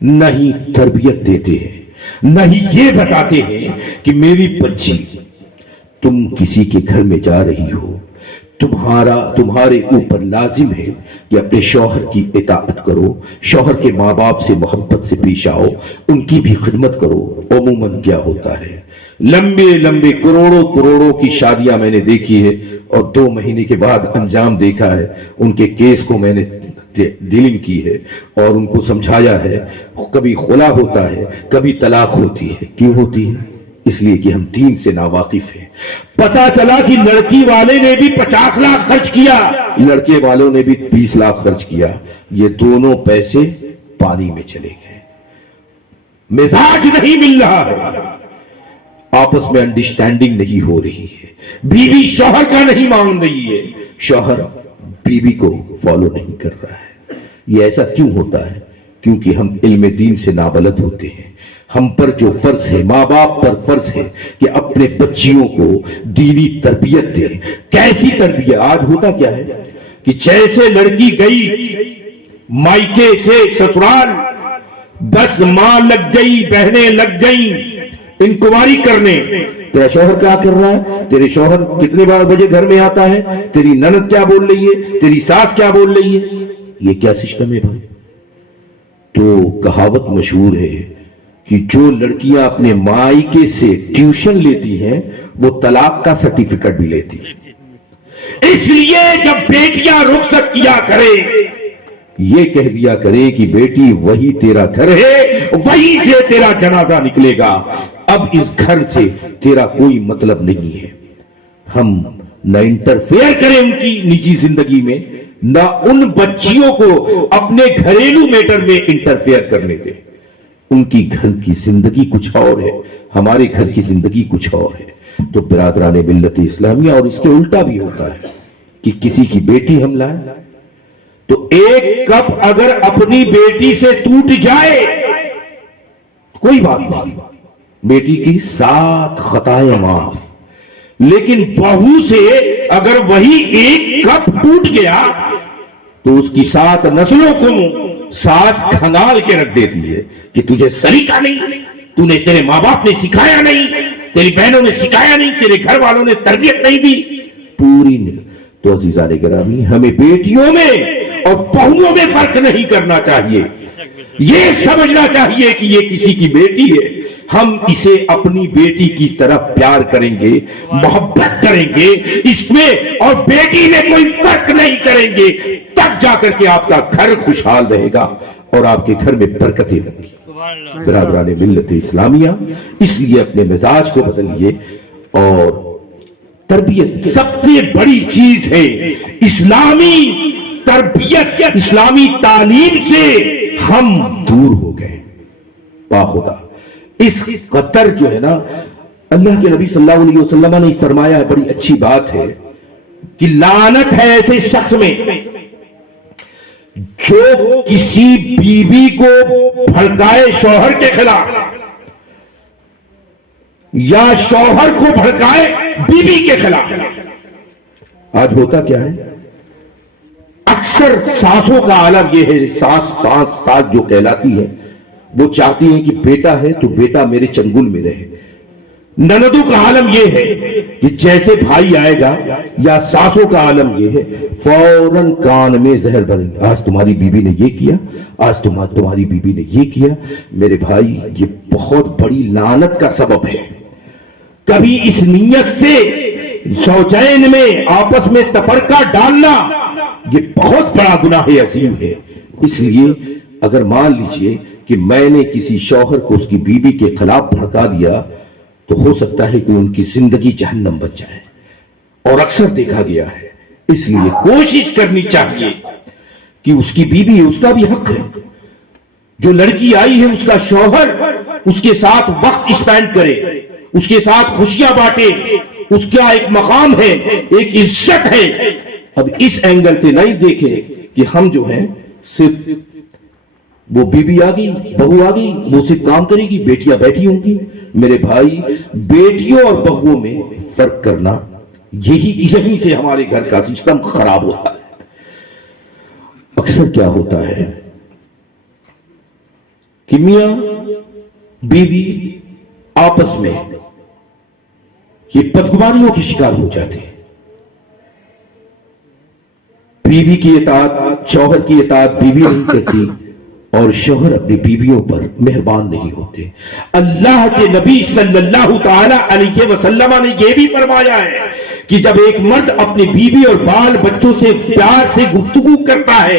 نہ ہی تربیت دیتے ہیں، نہ ہی یہ بتاتے ہیں کہ میری بچی، تم کسی کے گھر میں جا رہی ہو، تمہارے اوپر لازم ہے کہ اپنے شوہر کی اطاعت کرو، شوہر کے ماں باپ سے محبت سے پیش آؤ، ان کی بھی خدمت کرو۔ عموماً کیا ہوتا ہے، لمبے کروڑوں کی شادیاں میں نے دیکھی ہے، اور 2 مہینے کے بعد انجام دیکھا ہے۔ ان کے کیس کو میں نے ڈیلنگ کی ہے اور ان کو سمجھایا ہے۔ کبھی خلا ہوتا ہے، کبھی طلاق ہوتی ہے۔ کیوں ہوتی ہے؟ اس لیے کہ ہم دین سے ناواقف ہیں۔ پتا چلا کہ لڑکی والے نے بھی 50 لاکھ خرچ کیا، لڑکے والوں نے بھی 20 لاکھ خرچ کیا، یہ دونوں پیسے پانی میں چلے گئے۔ مزاج نہیں مل رہا ہے، آپس میں انڈرسٹینڈنگ نہیں ہو رہی ہے، بیوی شوہر کا نہیں مان رہی ہے، شوہر بیوی کو فالو نہیں کر رہا ہے۔ یہ ایسا کیوں ہوتا ہے؟ کیونکہ ہم علم دین سے نابلد ہوتے ہیں۔ ہم پر جو فرض ہے، ماں باپ پر فرض ہے کہ اپنے بچیوں کو دینی تربیت دے۔ کیسی تربیت؟ آج ہوتا کیا ہے کہ جیسے لڑکی گئی مائکے سے سسرال، بس ماں لگ گئی، بہنیں لگ گئیں انکوائری کرنے، تیرا شوہر کیا کر رہا ہے، تیرے شوہر کتنے بجے گھر میں آتا ہے، تیری نند کیا بول رہی ہے، تیری ساس کیا بول رہی ہے۔ یہ کیا سسٹم ہے بھائی؟ تو کہاوت مشہور ہے کہ جو لڑکیاں اپنے مائکے سے ٹیوشن لیتی ہیں وہ طلاق کا سرٹیفکیٹ بھی لیتی ہیں۔ اس لیے جب بیٹیاں رخصت کیا کرے، یہ کہہ دیا کرے کہ بیٹی وہی تیرا گھر ہے، وہی سے تیرا جنازہ نکلے گا، اب اس گھر سے تیرا کوئی مطلب نہیں ہے۔ ہم نہ انٹرفیئر کریں ان کی نجی زندگی میں، نہ ان بچیوں کو اپنے گھریلو میٹر میں انٹرفیئر کرنے دیں۔ ان کی گھر کی زندگی کچھ اور ہے، ہمارے گھر کی زندگی کچھ اور ہے۔ تو برادران ملت اسلامیہ، اور اس کے الٹا بھی ہوتا ہے کہ کسی کی بیٹی ہم لائیں تو ایک کپ اگر اپنی بیٹی سے ٹوٹ جائے کوئی بات نہیں، بیٹی کی 7 خطائیں معاف، لیکن بہو سے اگر وہی ایک کپ ٹوٹ گیا تو اس کی 7 نسلوں کو ساس کھنگال کے رکھ دیتی ہے کہ تجھے سلیقہ نہیں، تیرے ماں باپ نے سکھایا نہیں، تیری بہنوں نے سکھایا نہیں، تیرے گھر والوں نے تربیت نہیں دی پوری نہیں۔ تو عزیزان گرامی، ہمیں بیٹیوں میں اور بہوؤں میں فرق نہیں کرنا چاہیے، یہ سمجھنا چاہیے کہ یہ کسی کی بیٹی ہے، ہم اسے اپنی بیٹی کی طرف پیار کریں گے، محبت کریں گے اس میں، اور بیٹی میں کوئی فرق نہیں کریں گے، تب جا کر کے آپ کا گھر خوشحال رہے گا اور آپ کے گھر میں برکتیں ہوں گی۔ برادران ملت اسلامیہ، اس لیے اپنے مزاج کو بدلیے، اور تربیت سب سے بڑی چیز ہے۔ اسلامی تربیت، اسلامی تعلیم سے ہم دور ہو گئے باخدا۔ اس قطر جو ہے نا، اللہ کے نبی صلی اللہ علیہ وسلم نے فرمایا ہے، بڑی اچھی بات ہے کہ لعنت ہے ایسے شخص میں جو کسی بیوی کو بھڑکائے شوہر کے خلاف، یا شوہر کو بھڑکائے بیوی کے خلاف۔ آج ہوتا کیا ہے، اکثر ساسوں کا عالم یہ ہے، ساس جو کہلاتی ہے وہ چاہتی ہیں کہ بیٹا ہے تو بیٹا میرے چنگل میں رہے۔ نندوں کا عالم یہ ہے کہ جیسے بھائی آئے گا، یا ساسوں کا عالم یہ ہے فوراً کان میں زہر بھریں گے، آج تمہاری بیوی نے یہ کیا، آج تمہاری بیوی نے یہ کیا۔ میرے بھائی، یہ بہت بڑی لعنت کا سبب ہے۔ کبھی اس نیت سے زوجین میں آپس میں تفرقہ ڈالنا یہ بہت بڑا گناہ عظیم ہے۔ اس لیے اگر مان لیجئے کہ میں نے کسی شوہر کو اس کی بیوی کے خلاف بھڑکا دیا تو ہو سکتا ہے کہ ان کی زندگی جہنم بن جائے، اور اکثر دیکھا گیا ہے۔ اس لیے کوشش کرنی چاہیے کہ اس کی بیوی، اس کا بھی حق ہے، جو لڑکی آئی ہے اس کا شوہر اس کے ساتھ وقت اسپینڈ کرے، اس کے ساتھ خوشیاں بانٹے، اس کا ایک مقام ہے، ایک عزت ہے، اب اس اینگل سے نہیں دیکھیں کہ ہم جو ہیں صرف وہ بیوی آ گئی، بہو آ گئی، وہ صرف کام کرے گی، بیٹیاں بیٹھی ہوں گی۔ میرے بھائی، بیٹیوں اور بہووں میں فرق کرنا، یہی سے ہمارے گھر کا سسٹم خراب ہوتا ہے۔ اکثر کیا ہوتا ہے کہ میاں بیوی آپس میں یہ بدگمانیوں کے شکار ہو جاتے ہیں۔ بیوی کی اطاعت، شوہر کی اطاعت بیوی نہیں کرتی، اور شوہر اپنی بیویوں پر مہربان نہیں ہوتے۔ اللہ کے نبی صلی اللہ تعالی علیہ وسلم نے یہ بھی فرمایا ہے کہ جب ایک مرد اپنی بیوی اور بال بچوں سے پیار سے گفتگو کرتا ہے،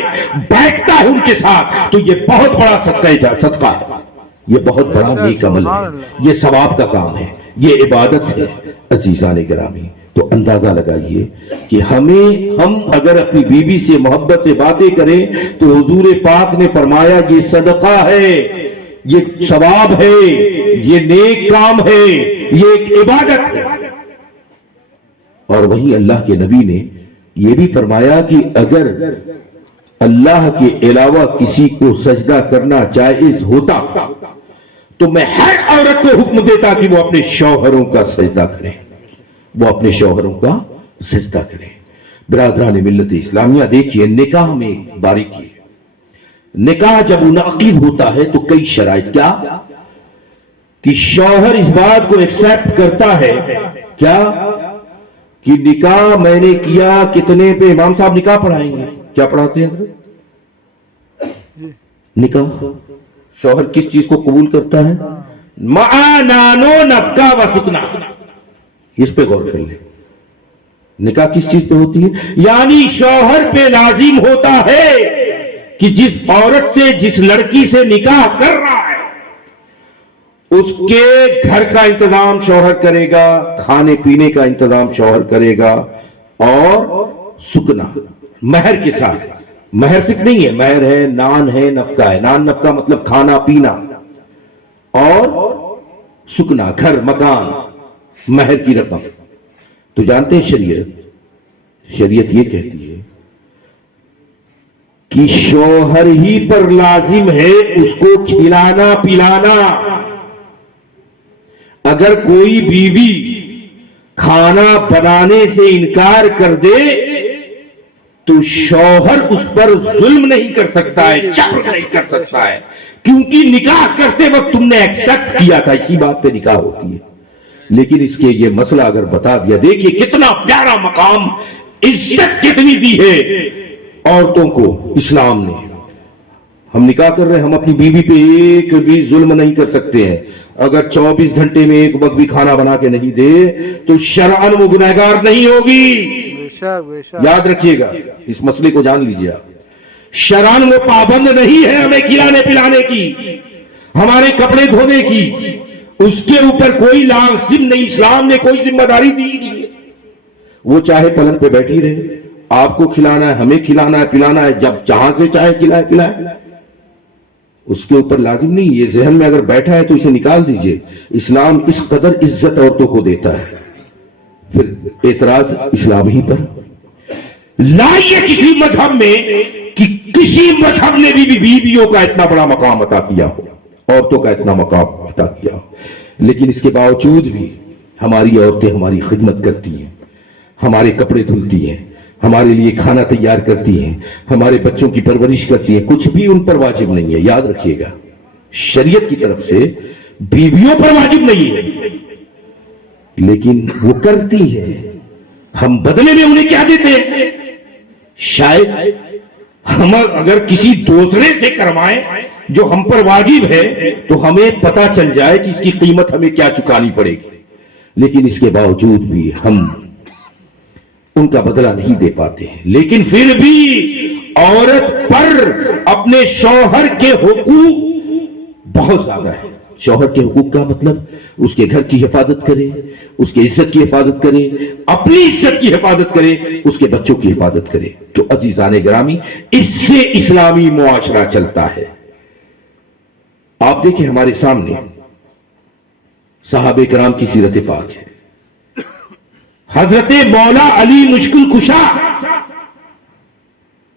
بیٹھتا ہے ان کے ساتھ، تو یہ بہت بڑا صدقہ ہے، یہ بہت بڑا نیک عمل ہے، یہ ثواب کا کام ہے، یہ عبادت ہے۔ عزیزان گرامی، تو اندازہ لگائیے کہ ہم اگر اپنی بیوی سے محبت سے باتیں کریں تو حضور پاک نے فرمایا یہ صدقہ ہے، یہ ثواب ہے، یہ نیک کام ہے، یہ ایک عبادت ہے۔ اور وہیں اللہ کے نبی نے یہ بھی فرمایا کہ اگر اللہ کے علاوہ کسی کو سجدہ کرنا جائز ہوتا تو میں ہر عورت کو حکم دیتا کہ وہ اپنے شوہروں کا سجدہ کریں، وہ اپنے شوہروں کا سجدہ کریں۔ برادران ملت اسلامیہ، دیکھیے نکاح میں باریکی ہے۔ نکاح جب منعقد ہوتا ہے تو کئی شرائط، کیا کہ شوہر اس بات کو ایکسپٹ کرتا ہے کیا کہ نکاح میں نے کیا کتنے پہ امام صاحب نکاح پڑھائیں گے؟ کیا پڑھاتے ہیں نکاح؟ شوہر کس چیز کو قبول کرتا ہے؟ معانانو نفقہ و سکنا۔ اس پہ غور کر لیں، نکاح کس چیز پہ ہوتی ہے؟ یعنی شوہر پہ لازم ہوتا ہے کہ جس عورت سے، جس لڑکی سے نکاح کر رہا ہے، اس کے گھر کا انتظام شوہر کرے گا، کھانے پینے کا انتظام شوہر کرے گا، اور سکنا مہر کے ساتھ۔ مہر صرف نہیں ہے، مہر ہے، نان ہے، نفقہ ہے۔ نان نفقہ مطلب کھانا پینا، اور سکنا گھر مکان، مہر کی رقم۔ تو جانتے ہیں شریعت یہ کہتی ہے کہ شوہر ہی پر لازم ہے اس کو کھلانا پلانا۔ اگر کوئی بیوی کھانا بنانے سے انکار کر دے تو شوہر اس پر ظلم نہیں کر سکتا ہے، جبر نہیں کر سکتا ہے، کیونکہ نکاح کرتے وقت تم نے ایکسپٹ کیا تھا، اسی بات پہ نکاح ہوتی ہے۔ لیکن اس کے یہ مسئلہ اگر بتا دیا، دیکھیے کتنا پیارا مقام، عزت کتنی دی ہے عورتوں کو اسلام نے۔ ہم نکاح کر رہے ہیں، ہم اپنی بیوی پہ ایک بھی ظلم نہیں کر سکتے ہیں۔ اگر 24 گھنٹے میں ایک وقت بھی کھانا بنا کے نہیں دے تو شرعاً وہ گنہگار نہیں ہوگی۔ یاد رکھیے گا، اس مسئلے کو جان لیجیے آپ۔ شرعاً وہ پابند نہیں ہے ہمیں کھلانے پلانے کی، ہمارے کپڑے دھونے کی، اس کے اوپر کوئی لازم نہیں، اسلام نے کوئی ذمہ داری دی نہیں ہے۔ وہ چاہے پلنگ پہ بیٹھی رہے، آپ کو کھلانا ہے، ہمیں کھلانا ہے پلانا ہے، جب جہاں سے چاہے کھلائے پلائے، اس کے اوپر لازم نہیں۔ یہ ذہن میں اگر بیٹھا ہے تو اسے نکال دیجئے۔ اسلام اس قدر عزت عورتوں کو دیتا ہے۔ پھر اعتراض اسلام ہی پر لائیے کسی مذہب میں کہ کسی مذہب نے بھی بیویوں کا اتنا بڑا مقام عطا کیا ہو، عورتوں کا اتنا مقام عطا کیا ہو، لیکن اس کے باوجود بھی ہماری عورتیں ہماری خدمت کرتی ہیں، ہمارے کپڑے دھلتی ہیں، ہمارے لیے کھانا تیار کرتی ہیں، ہمارے بچوں کی پرورش کرتی ہیں، کچھ بھی ان پر واجب نہیں ہے۔ یاد رکھیے گا، شریعت کی طرف سے بیویوں پر واجب نہیں ہے، لیکن وہ کرتی ہے۔ ہم بدلے میں انہیں کیا دیتے ہیں؟ شاید ہم اگر کسی دوسرے سے کروائیں جو ہم پر واجب ہے تو ہمیں پتا چل جائے کہ اس کی قیمت ہمیں کیا چکانی پڑے گی، لیکن اس کے باوجود بھی ہم ان کا بدلہ نہیں دے پاتے ہیں۔ لیکن پھر بھی عورت پر اپنے شوہر کے حقوق بہت زیادہ ہے۔ شوہر کے حقوق کا مطلب اس کے گھر کی حفاظت کرے، اس کی عزت کی حفاظت کرے، اپنی عزت کی حفاظت کرے، اس کے بچوں کی حفاظت کرے۔ تو عزیزان گرامی، اس سے اسلامی معاشرہ چلتا ہے۔ آپ دیکھیں ہمارے سامنے صحابہ کرام کی سیرت پاک ہے۔ حضرت مولا علی مشکل کشا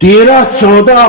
13-14